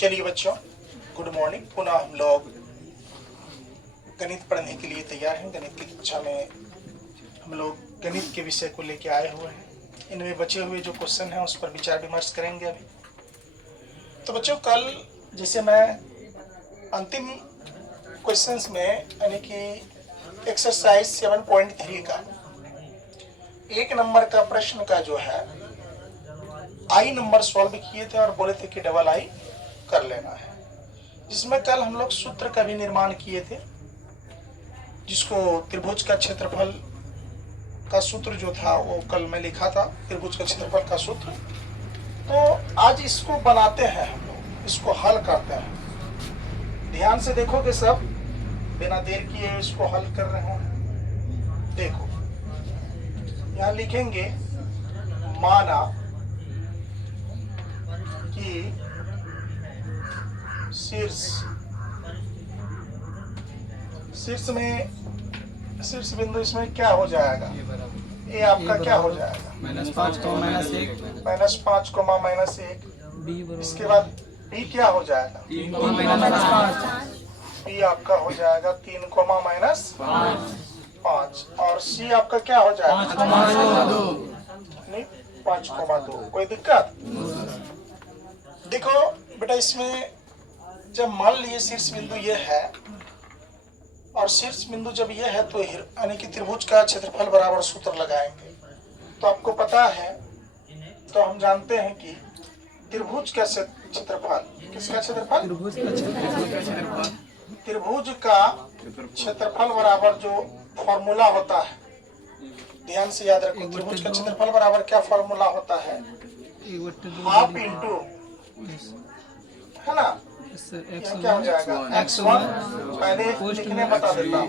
चलिए बच्चों, good morning. पुनः हम लोग गणित पढ़ने के लिए तैयार हैं। गणित की कक्षा में हम लोग गणित के विषय को लेकर आए हुए हैं। इनमें बचे हुए जो क्वेश्चन हैं उस पर विचार विमर्श करेंगे अभी। तो बच्चों, कल जैसे मैं अंतिम क्वेश्चंस में यानी कि एक्सरसाइज 7.3 का 1 नंबर का प्रश्न का जो है आई नंबर सॉल्व किए थे और बोले थे कि डबल आई कर लेना है, जिसमें कल हम लोग सूत्र का भी निर्माण किए थे, जिसको त्रिभुज का क्षेत्रफल का सूत्र जो था वो कल मैं लिखा था, त्रिभुज का क्षेत्रफल का सूत्र। तो आज इसको बनाते हैं, हम लोग इसको हल करते हैं। ध्यान से देखोगे सब, बिना देर किए इसको हल कर रहे हैं। देखो यहाँ लिखेंगे, माना कि शीर्ष बिंदु इसमें क्या हो जाएगा, ये आपका क्या हो जाएगा, -5, -1, -5, -1। इसके बाद बी क्या हो जाएगा, 3, -5, बी आपका हो जाएगा 3, -5। और सी आपका क्या हो जाएगा 5,2। कोई दिक्कत? देखो बेटा, इसमें जब मान लिए शीर्ष बिंदु ये है और शीर्ष बिंदु जब ये है तो यानी कि त्रिभुज का क्षेत्रफल बराबर सूत्र लगाएंगे। तो आपको पता है, तो हम जानते हैं कि त्रिभुज का क्षेत्रफल, किसका क्षेत्रफल, त्रिभुज का क्षेत्रफल बराबर जो फॉर्मूला होता है, ध्यान से याद रखो, त्रिभुज का क्षेत्रफल बराबर क्या फॉर्मूला होता है, हाफ इंटू, है ना, क्या हो जाएगा x1। पहले लिखने बता देता हूँ,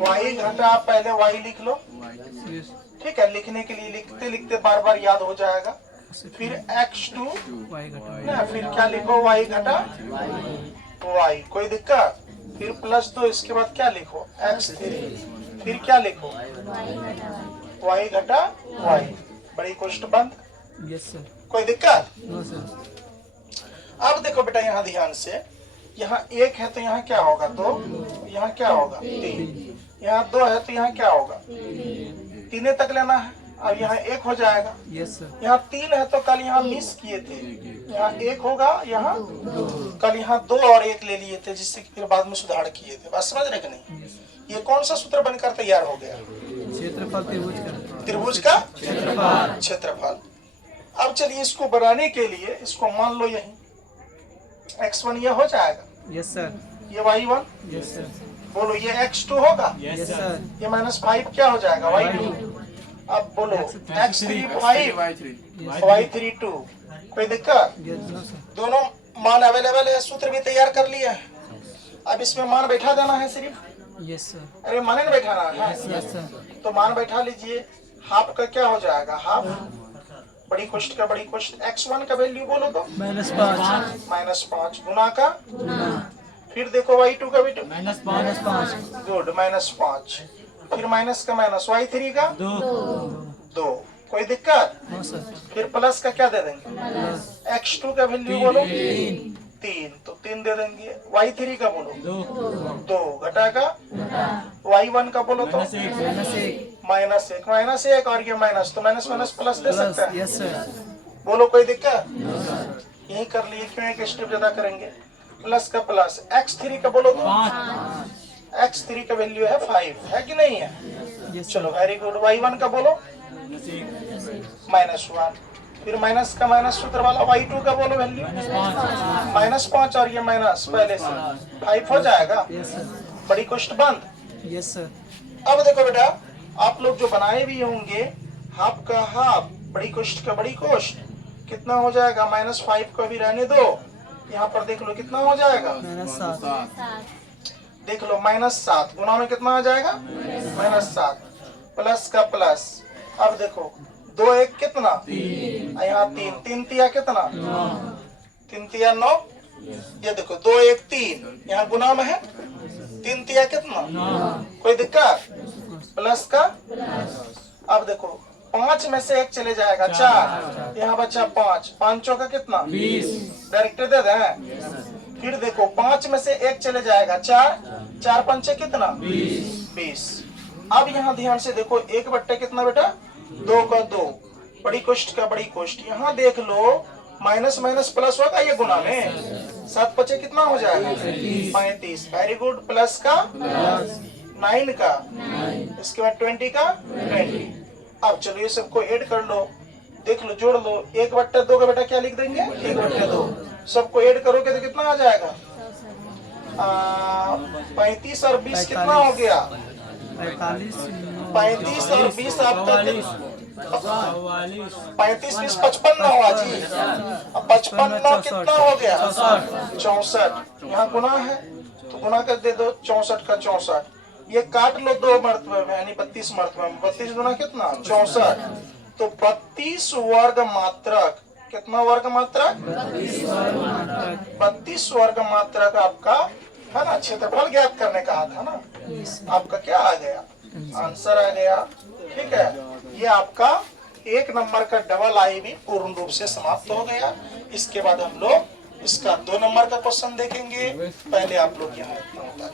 y घटा पहले y लिख लो, ठीक है। लिखने के लिए लिखते लिखते बार बार याद हो जाएगा। फिर x2 ना, फिर क्या लिखो, y घटा y। कोई दिक्कत? फिर +2, इसके बाद क्या लिखो, x3। फिर क्या लिखो, y घटा y। बड़ी कोष्ठ बंद। कोई दिक्कत? अब देखो बेटा, यहाँ ध्यान से, यहाँ 1 है तो यहाँ क्या होगा 2, यहाँ क्या होगा 3, यहाँ 2 है तो यहाँ क्या होगा 3 तक लेना है। अब यहाँ 1 हो जाएगा। यहाँ 3 है तो कल यहाँ मिस किए थे, यहाँ 1 होगा, यहाँ कल यहाँ 2 और 1 ले लिए थे, जिससे कि फिर बाद में सुधार किए थे। बात समझ रहे कि नहीं? ये कौन सा सूत्र बनकर तैयार हो गया, त्रिभुज का क्षेत्रफल। अब चलिए इसको बनाने के लिए इसको मान लो यही x1 ये हो जाएगा, यस सर, ये y1, यस सर, बोलो ये x2 होगा, यस सर, ये -5 क्या हो जाएगा y2। अब बोलो x3 5, y3 2। कोई दिक्कत? दोनों मान अवेलेबल है, सूत्र भी तैयार कर लिया है। अब इसमें मान बैठा देना है सिर्फ, यस सर, अरे माने न बैठाना है, यस सर। तो मान बैठा लीजिए। हाफ का क्या हो जाएगा, हाफ बड़ी कोष्ठ का बड़ी कोष्ठ, x1 का वैल्यू बोलो तो -5 गुना का, फिर देखो y2 का बेटो -5, गुड -5, फिर माइनस का माइनस, y3 का 2। कोई दिक्कत? फिर प्लस का क्या दे देंगे, x2 का वैल्यू बोलो 3, तो 3 दे देंगे। y3 का बोलो 2, घटा का y1 का बोलो तो -1 और ये माइनस, तो माइनस माइनस प्लस दे सकता है। Yes sir. बोलो कोई दिक्कत? यही कर लिए, क्यों एक स्टेप ज्यादा करेंगे। प्लस का प्लस, x3 का बोलो तो x3 का वैल्यू है 5, है कि नहीं है? चलो वेरी गुड। y1 का बोलो -1, फिर माइनस का माइनस सूत्र वाला y2 का बोलो वैल्यू -5 और ये माइनस पहले से 5 हो जाएगा। बड़ी कोष्ठ बंद। Yes sir. अब देखो बेटा, आप लोग जो बनाए भी होंगे, हाफ का हाफ, बड़ी कोष्ठ का बड़ी कोष्ठ, कितना हो जाएगा, -5 को भी रहने दो। यहाँ पर देख लो कितना हो जाएगा, -7, देख लो -7 गुना में कितना आ जाएगा, -7, प्लस का प्लस। अब देखो 2 1 कितना, यहाँ 3 3 तिया कितना, 3 तिया 9। ये देखो 2 1 3, यहाँ गुना में है, 3 तिया कितना। कोई दिक्कत? प्लस का, अब देखो 5 में से 1 चले जाएगा 4, यहाँ बचा 5, 5 चौका कितना 20, डायरेक्ट दे दें। फिर देखो 5 में से 1 चले जाएगा 4, 4 पंचे कितना 20। अब यहाँ ध्यान से देखो 1 बट्टे कितना बेटा 2 का 2, बड़ी कोष्ठ का बड़ी कोष्ठ। यहाँ देख लो माइनस माइनस प्लस होगा ये गुना में, 7 पचे कितना हो जाएगा 35। वेरी गुड, प्लस का 9 का, इसके बाद 20 का 20। अब चलो ये सबको ऐड कर लो, देख लो जोड़ लो। 1 बट्टे 2 का बेटा क्या लिख देंगे 1 बट्टे 2। सबको ऐड करोगे तो कितना आ जाएगा 35 और 20 कितना हो गया 35 और 20 आपका 35 20 55 हुआ जी। अब 55 कितना हो गया 64। यहाँ गुना है तो गुना कर दे दो 64 का 64। ये काट लो 2 मरतबे में यानी 32 मरतबे में, 32 गुना कितना 64। तो 32 वर्ग मात्रक, कितना वर्ग मात्रक 32 वर्ग मात्रक आपका है ना। क्षेत्रफल ज्ञात करने कहा था ना, आपका क्या आ गया आंसर आ गया। ठीक है, ये आपका 1 नंबर का डबल आईवी पूर्ण रूप से समाप्त हो गया। इसके बाद हम लोग इसका 2 नंबर का क्वेश्चन देखेंगे। पहले आप लोग यहाँ इतना होता है।